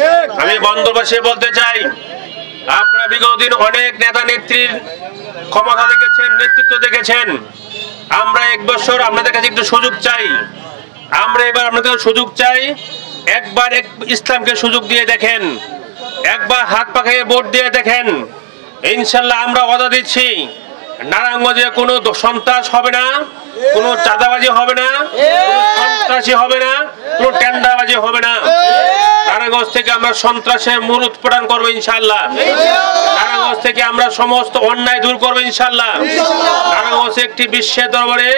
আমি বন্দরবাসী বলতে চাই, আপনারা বিগত দিন অনেক নেতা নেত্রীর ক্ষমতা দেখেছেন, নেতৃত্ব দেখেছেন। আমরা এক বছর আপনাদের কাছে একটু সুযোগ চাই। আমরা এবার আপনাদের সুযোগ চাই, একবার ইসলামকে সুযোগ দিয়ে দেখেন, একবার হাত পাখিয়ে ভোট দিয়ে দেখেন। ইনশাল্লাহ আমরা ওয়াদা দিচ্ছি, নারায়ণগঞ্জে কোনো সন্ত্রাস হবে না, কোনো চাঁদাবাজি হবে না, সন্ত্রাসী হবে না, কোনো টেন্ডারবাজি হবে না। নারায়ণগঞ্জ থেকে আমরা সন্ত্রাসের মূল উৎপাদন করবো ইনশাল্লাহ। নারায়ণগঞ্জ থেকে আমরা সমস্ত অন্যায় দূর করবো ইনশাল্লাহ। নারায়ণগঞ্জ একটি বিশ্বের দরবারে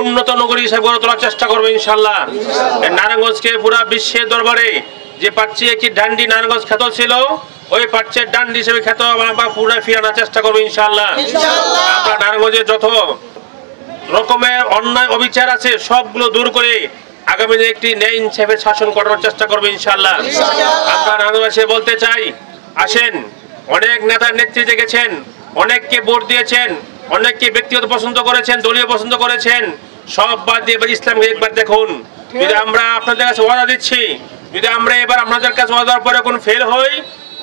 উন্নত নগরী হিসেবে গড়ে তোলার চেষ্টা করবো ইনশাল্লাহ। নারায়ণগঞ্জকে পুরা বিশ্বের দরবারে যে পাচ্ছি একটি ডান্ডি নারায়ণগঞ্জ খ্যাত ছিল, ওই পাচ্ছের ডান্ডি হিসেবে খ্যাত আমরা পুরো ফিরানোর চেষ্টা করবো ইনশাল্লাহ। আমরা নারায়ণগঞ্জে যত রকমের অন্যায় অবিচার আছে সবগুলো দূর করে আগামী দিনে একটি ন্যায় হিসেবে শাসন করার চেষ্টা করবো ইনশাল্লাহ। আমরা নারায়ণগঞ্জে বলতে চাই, আসেন, অনেক নেতা নেত্রী দেখেছেন, অনেককে ভোট দিয়েছেন, অনেককে ব্যক্তিগত পছন্দ করেছেন, দলীয় পছন্দ করেছেন, সব বাদ দিয়ে এবার ইসলামকে একবার দেখুন। যদি আমরা আপনাদের কাছে ওয়াদা দিচ্ছি, যদি আমরা এবার আপনাদের কাছে ওয়াদার পরে কোন ফেল হই,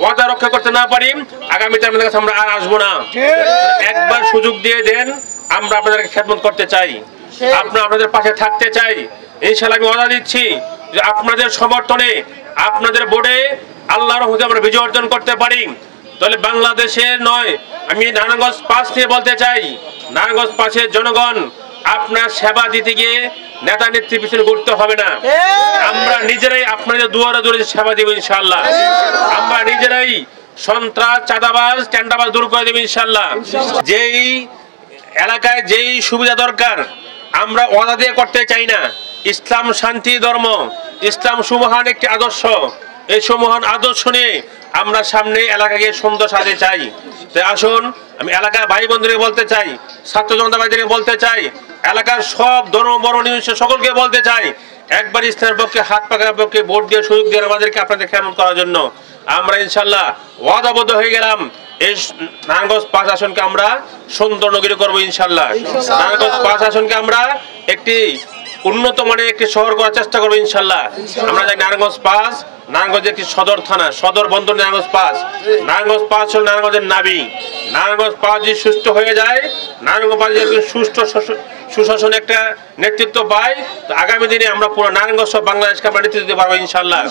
ওয়াদা রক্ষা করতে না পারি, আগামীতে আপনাদের কাছে আমরা আর আসবো না। একবার সুযোগ দিয়ে দেন, আমরা আপনাদেরকে খেদমত করতে চাই, আপনাদের পাশে থাকতে চাই। ইনশাআল্লাহ আমি ওয়াদা দিচ্ছি যে আপনাদের সমর্থনে, আপনাদের ভোটে আল্লাহর রহমতে আমরা বিজয় অর্জন করতে পারি। তাহলে বাংলাদেশের নয়, আমি নারায়ণগঞ্জ 5 নিয়ে বলতে চাই, নারায়ণগঞ্জ 5-এর জনগণ আপনার সেবা দিতে গিয়ে নেতা নেত্রীর পিছনে ঘুরতে হবে না। আমরা নিজেরাই আপনাদের দুয়ারে দুয়ারে সেবা দেব ইনশাআল্লাহ। আমরা নিজেরাই সন্ত্রাস, চাঁদাবাজ, টেন্ডারবাজ দূর করে দেব ইনশাআল্লাহ। যেই এলাকায় যেই সুবিধা দরকার আমরা ওয়াদা দিয়ে করতে চাই না। ইসলাম শান্তি ধর্ম, ইসলাম সুমহান একটি আদর্শ। এই সুমহান আদর্শ নিয়ে আমরা সামনে এলাকাকে সুন্দর সাজাতে চাই। তাই আসুন, আমি এলাকার ভাই বন্ধুদের বলতে চাই, ছাত্র জনতা ভাইদের বলতে চাই, এলাকার সব ধর্ম বর্ণ নির্বিশেষে সকলকে বলতে চাই, একবার ইসলামের পক্ষে হাত পাখার পক্ষে ভোট দিয়ে সুযোগ দিয়ে আমাদেরকে আপনাদের খেদমত করার জন্য। আমরা ইনশাল্লাহ ওয়াদাবদ্ধ হয়ে গেলাম, এই নারায়ণগঞ্জ 5 আসনকে আমরা সুন্দর নগরী করবো ইনশাল্লাহ। নারায়ণগঞ্জ 5 আসনকে আমরা একটি উন্নত মানের একটি শহর করার চেষ্টা করবো ইনশাল্লাহ। আমরা জানি নারায়ণগঞ্জ 5 নারায়ণগঞ্জের একটি সদর থানা, সদর বন্দর নারায়ণগঞ্জ 5। নারায়ণগঞ্জ 5 হল নারায়ণগঞ্জের নাবি। নারায়ণগঞ্জ 5 যদি সুস্থ হয়ে যায়, নারায়ণগঞ্জ 5 যদি সুষ্ঠু সুশাসন একটা নেতৃত্ব পায়, তো আগামী দিনে আমরা পুরো নারায়ণগঞ্জ সব বাংলাদেশকে আমরা নেতৃত্ব দিতে পারবো ইনশাল্লাহ।